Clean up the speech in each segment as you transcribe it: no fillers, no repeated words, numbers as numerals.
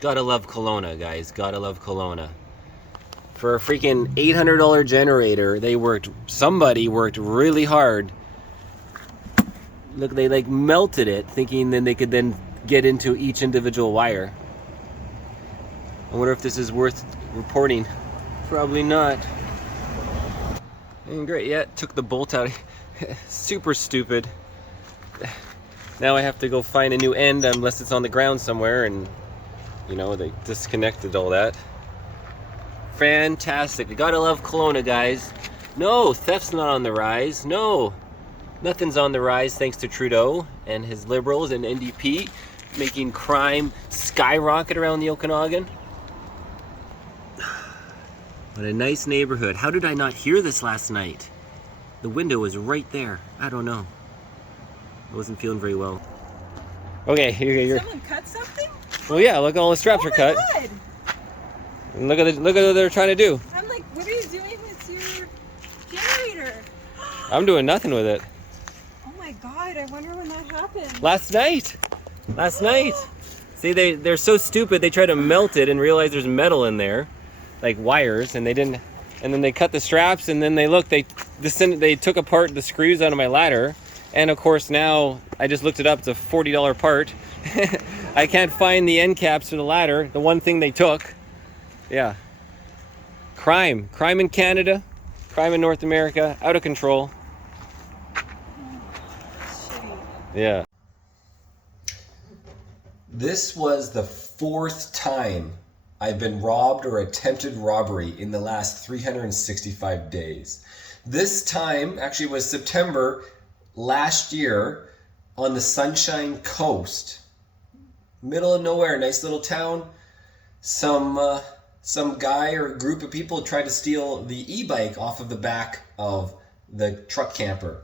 Gotta love Kelowna, guys. Gotta love Kelowna. For a freaking $800 generator, somebody worked really hard. Look, they like melted it, thinking then they could then get into each individual wire. I wonder if this is worth reporting. Probably not. And great, yeah, took the bolt out. Super stupid. Now I have to go find a new end unless it's on the ground somewhere, and you know, they disconnected all that. Fantastic. You gotta love Kelowna, guys. No, theft's not on the rise. No, nothing's on the rise thanks to Trudeau and his Liberals and NDP making crime skyrocket around the Okanagan. What a nice neighborhood. How did I not hear this last night? The window was right there. I don't know. I wasn't feeling very well. Okay, here. Someone cut something? Well, yeah, look, all the straps are cut. God. And look at what they're trying to do. I'm like, what are you doing with your generator? I'm doing nothing with it. Oh my God, I wonder when that happened. Last night. See, they're so stupid. They try to melt it and realize there's metal in there, like wires, and they didn't. And then they cut the straps, and then they took apart the screws out of my ladder. And of course now, I just looked it up, it's a $40 part. I can't find the end caps for the ladder, the one thing they took. Yeah. Crime in Canada, crime in North America, out of control. Yeah. This was the 4th time I've been robbed or attempted robbery in the last 365 days. This time actually was September last year on the Sunshine Coast. Middle of nowhere, nice little town. Some guy or group of people tried to steal the e-bike off of the back of the truck camper.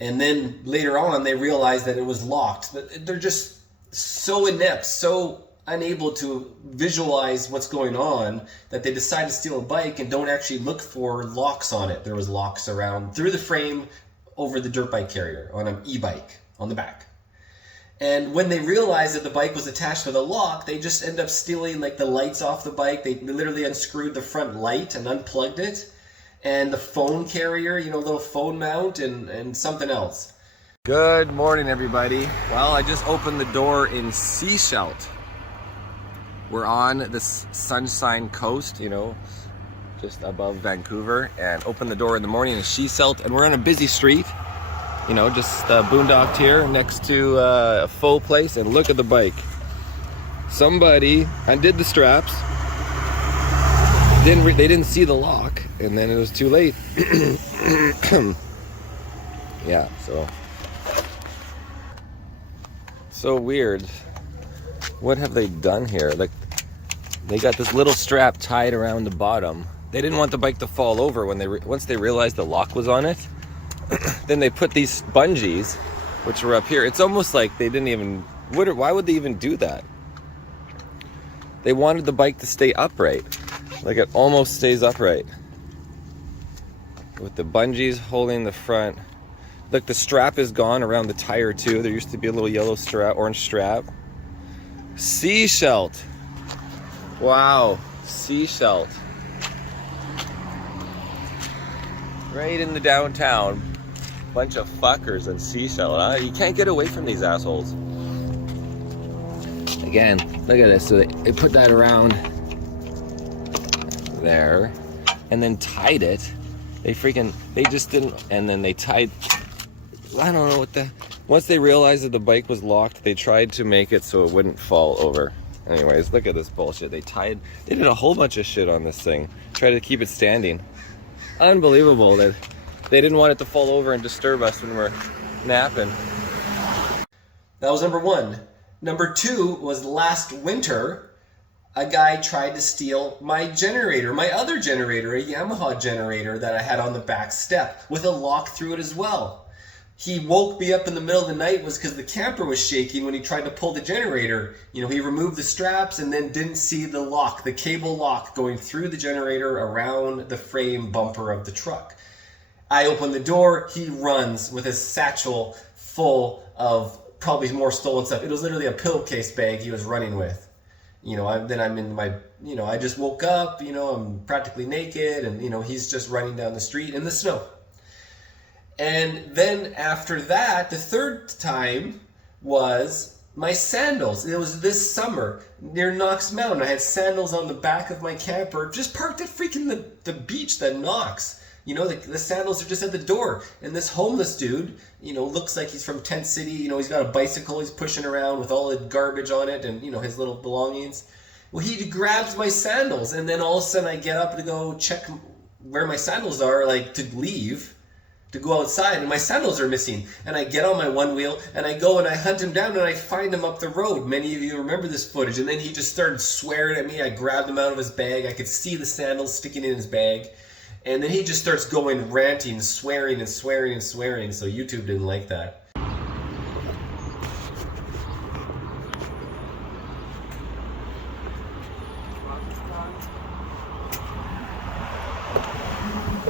And then later on they realized that it was locked. They're just so inept, so unable to visualize what's going on that they decide to steal a bike and don't actually look for locks on it. There was locks around through the frame over the dirt bike carrier on an e-bike on the back. And when they realized that the bike was attached with a lock, they just end up stealing like the lights off the bike. They literally unscrewed the front light and unplugged it. And the phone carrier, you know, little phone mount and something else. Good morning, everybody. Well, I just opened the door in Seashelt. We're on the Sunshine Coast, you know, just above Vancouver, and opened the door in the morning in Seashelt, and we're on a busy street, you know, just boondocked here next to a faux place, and look at the bike. Somebody undid the straps, they didn't see the lock, and then it was too late. Yeah, so weird. What have they done here? Like, they got this little strap tied around the bottom. They didn't want the bike to fall over once they realized the lock was on it. Then they put these bungees, which were up here. It's almost like they didn't even. Why would they even do that? They wanted the bike to stay upright, like it almost stays upright, with the bungees holding the front. Look, the strap is gone around the tire too. There used to be a little yellow strap, orange strap. Seashelt. Wow, Seashelt. Right in the downtown. Bunch of fuckers in Seashelt, huh? You can't get away from these assholes. Again, look at this. So they put that around there and then tied it. They just didn't, and then they tied, I don't know what once they realized that the bike was locked, they tried to make it so it wouldn't fall over. Anyways, look at this bullshit. They did a whole bunch of shit on this thing. Tried to keep it standing. Unbelievable that they didn't want it to fall over and disturb us when we're napping. That was number 1. Number 2 was last winter, a guy tried to steal my generator, my other generator, a Yamaha generator that I had on the back step with a lock through it as well. He woke me up in the middle of the night was because the camper was shaking when he tried to pull the generator. You know, he removed the straps and then didn't see the lock, the cable lock going through the generator around the frame bumper of the truck. I open the door, he runs with his satchel full of probably more stolen stuff. It was literally a pillowcase bag he was running with. You know, then I'm in my, you know, I just woke up, you know, I'm practically naked, and, you know, he's just running down the street in the snow. And then after that, the third time was my sandals. It was this summer near Knox Mountain. I had sandals on the back of my camper, just parked at freaking the beach, that Knox. You know, the sandals are just at the door. And this homeless dude, you know, looks like he's from Tent City. You know, he's got a bicycle he's pushing around with all the garbage on it and, you know, his little belongings. Well, he grabs my sandals, and then all of a sudden I get up to go check where my sandals are, like to leave, to go outside, and my sandals are missing. And I get on my one wheel, and I go and I hunt him down, and I find him up the road. Many of you remember this footage. And then he just started swearing at me. I grabbed him out of his bag. I could see the sandals sticking in his bag. And then he just starts going ranting, swearing and swearing and swearing. So YouTube didn't like that.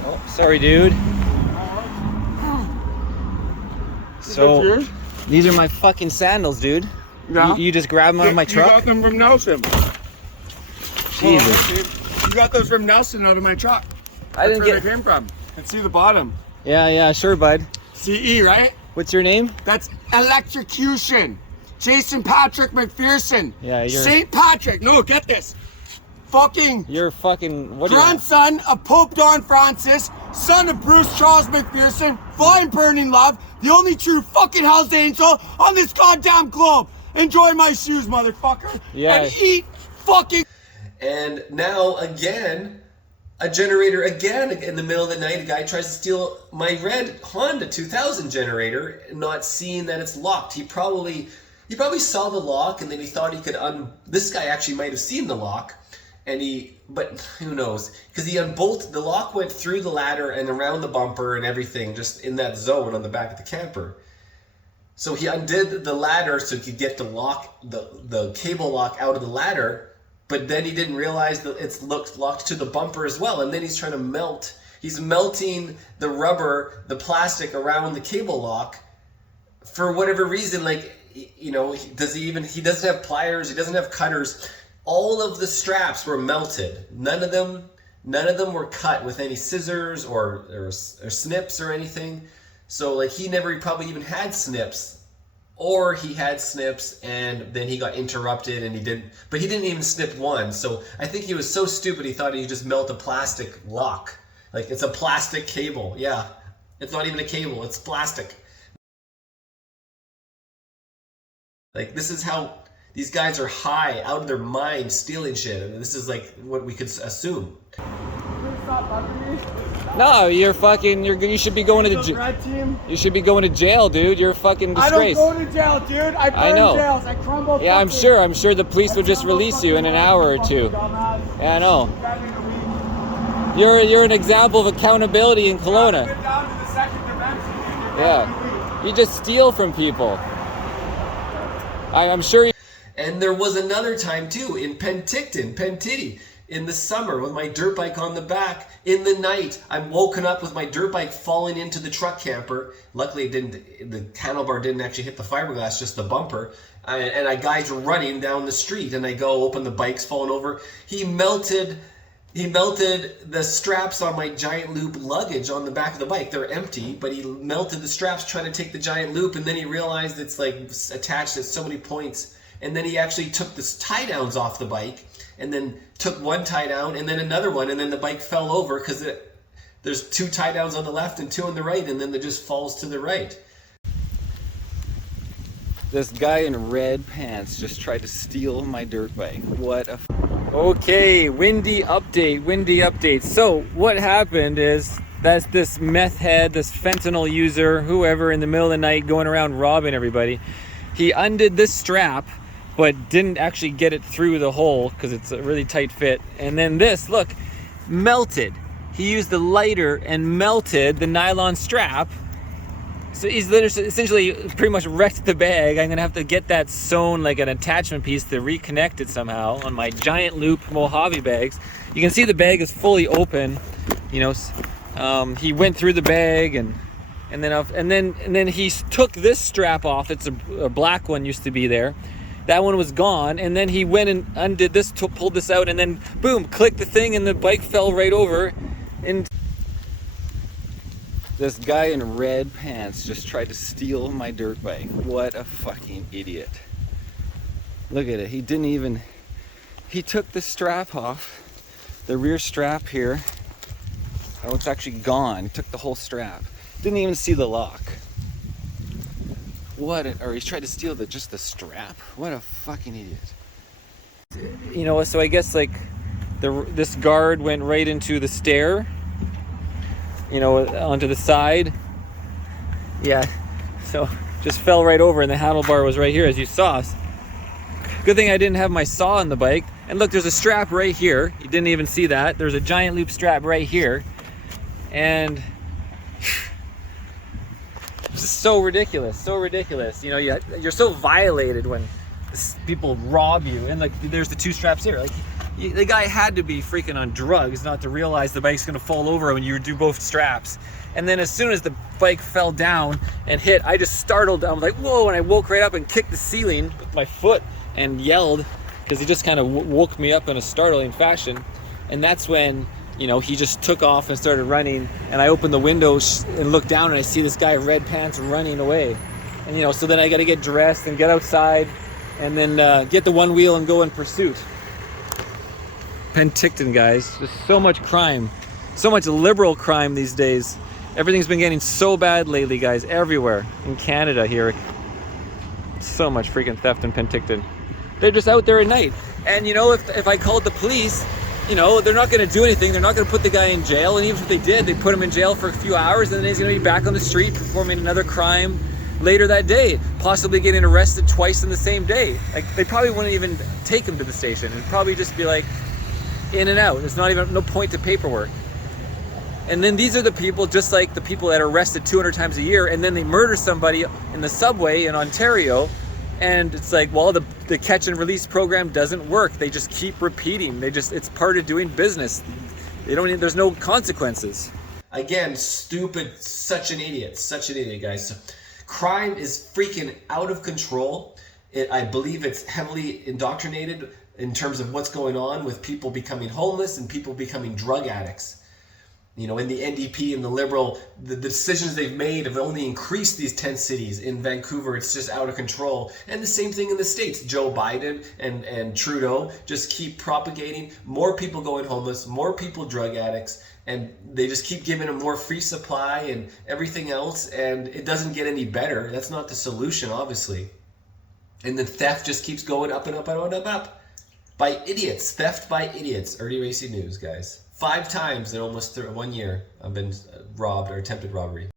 Oh, sorry, dude. So, these are my fucking sandals, dude. Yeah. You just grabbed them out of my truck? You got them from Nelson. Jesus. You got those from Nelson out of my truck. I didn't That's where get... they came from. Let's see the bottom. Yeah, sure, bud. CE, right? What's your name? That's electrocution. Jason Patrick McPherson. Yeah, you're... St. Patrick. No, get this. Fucking... You're fucking... What grandson of Pope Don Francis, son of Bruce Charles McPherson, flying burning love, the only true fucking Hell's Angel on this goddamn globe. Enjoy my shoes, motherfucker. Yeah. And eat fucking... And now again, a generator again in the middle of the night, a guy tries to steal my red Honda 2000 generator, not seeing that it's locked. He probably saw the lock, and then he thought he could this guy actually might have seen the lock, but who knows? Because the lock went through the ladder and around the bumper and everything, just in that zone on the back of the camper. So he undid the ladder so he could get the cable lock out of the ladder. But then he didn't realize that it's locked to the bumper as well. And then he's trying to he's melting the rubber, the plastic around the cable lock for whatever reason. Like, you know, he doesn't have pliers, he doesn't have cutters. All of the straps were melted. None of them were cut with any scissors or snips or anything. So like he probably even had snips. Or he had snips and then he got interrupted and he didn't even snip one. So I think he was so stupid he thought he'd just melt a plastic lock. Like, it's a plastic cable. Yeah, it's not even a cable, it's plastic. Like, this is how these guys are high, out of their mind, stealing shit. I mean, this is like what we could assume. No, you should be going to the jail. You should be going to jail, dude. You're a fucking disgrace. I don't go to jail, dude. I burn jails. I crumble. Yeah, I'm sure the police would just release you in an hour or two. Yeah, I know. You're an example of accountability in Kelowna. Yeah. You just steal from people. I'm sure you... And there was another time too in Penticton, in the summer with my dirt bike on the back. In the night, I'm woken up with my dirt bike falling into the truck camper. Luckily, the handlebar didn't actually hit the fiberglass, just the bumper. And a guy's running down the street, and I go open the bike's falling over. He melted the straps on my giant loop luggage on the back of the bike. They're empty, but he melted the straps trying to take the giant loop, and then he realized it's like attached at so many points. And then he actually took the tie downs off the bike, and then took one tie down and then another one, and then the bike fell over because there's two tie downs on the left and two on the right, and then it just falls to the right. This guy in red pants just tried to steal my dirt bike. What a... Okay, windy update. So what happened is that's this meth head, this fentanyl user, whoever, in the middle of the night going around robbing everybody. He undid this strap, but didn't actually get it through the hole because it's a really tight fit. And then this, look, melted. He used the lighter and melted the nylon strap. So he's essentially pretty much wrecked the bag. I'm gonna have to get that sewn like an attachment piece to reconnect it somehow on my giant loop Mojave bags. You can see the bag is fully open. You know, he went through the bag and then he took this strap off. It's a black one, used to be there. that one was gone, and then he went and undid this, pulled this out, and then boom, clicked the thing, and the bike fell right over. And this guy in red pants just tried to steal my dirt bike. What a fucking idiot. Look at it. He didn't even, he took the strap off, the rear strap here. Oh, it's actually gone. He took the whole strap. Didn't even see the lock. Or he's tried to steal just the strap. What a fucking idiot. You know, so I guess like this guard went right into the stair, you know, onto the side. Yeah, so just fell right over, and the handlebar was right here, as you saw. Good thing I didn't have my saw on the bike. And look, there's a strap right here. You didn't even see that. There's a giant loop strap right here. And it's just so ridiculous, so ridiculous. You know, you're so violated when people rob you. And like, there's the two straps here. Like, the guy had to be freaking on drugs not to realize the bike's gonna fall over when you do both straps. And then as soon as the bike fell down and hit, I just startled. I was like, whoa, and I woke right up and kicked the ceiling with my foot and yelled, because he just kind of woke me up in a startling fashion. And that's when, you know, he just took off and started running, and I opened the windows and looked down, and I see this guy in red pants running away. And, you know, so then I got to get dressed and get outside, and then get the one wheel and go in pursuit. Penticton, guys. There's so much crime, so much liberal crime these days. Everything's been getting so bad lately, guys, everywhere. In Canada here, so much freaking theft in Penticton. They're just out there at night. And, you know, if I called the police, you know, they're not going to do anything. They're not going to put the guy in jail. And even if they did, they put him in jail for a few hours, and then he's going to be back on the street performing another crime later that day, possibly getting arrested twice in the same day. Like, they probably wouldn't even take him to the station. It'd probably just be like in and out. There's not even no point to paperwork. And then these are the people, just like the people that are arrested 200 times a year, and then they murder somebody in the subway in Ontario. And it's like, well, the catch and release program doesn't work. They just keep repeating. It's part of doing business. There's no consequences. Again, stupid, such an idiot, guys. So, crime is freaking out of control. I believe it's heavily indoctrinated in terms of what's going on with people becoming homeless and people becoming drug addicts. You know, in the NDP and the Liberal, the decisions they've made have only increased these 10 cities. In Vancouver, it's just out of control. And the same thing in the States. Joe Biden and Trudeau just keep propagating more people going homeless, more people drug addicts, and they just keep giving them more free supply and everything else, and it doesn't get any better. That's not the solution, obviously. And the theft just keeps going up and up and up and up. By idiots. Theft by idiots. IrnieracingNews, guys. 5 times in almost 1 year I've been robbed or attempted robbery.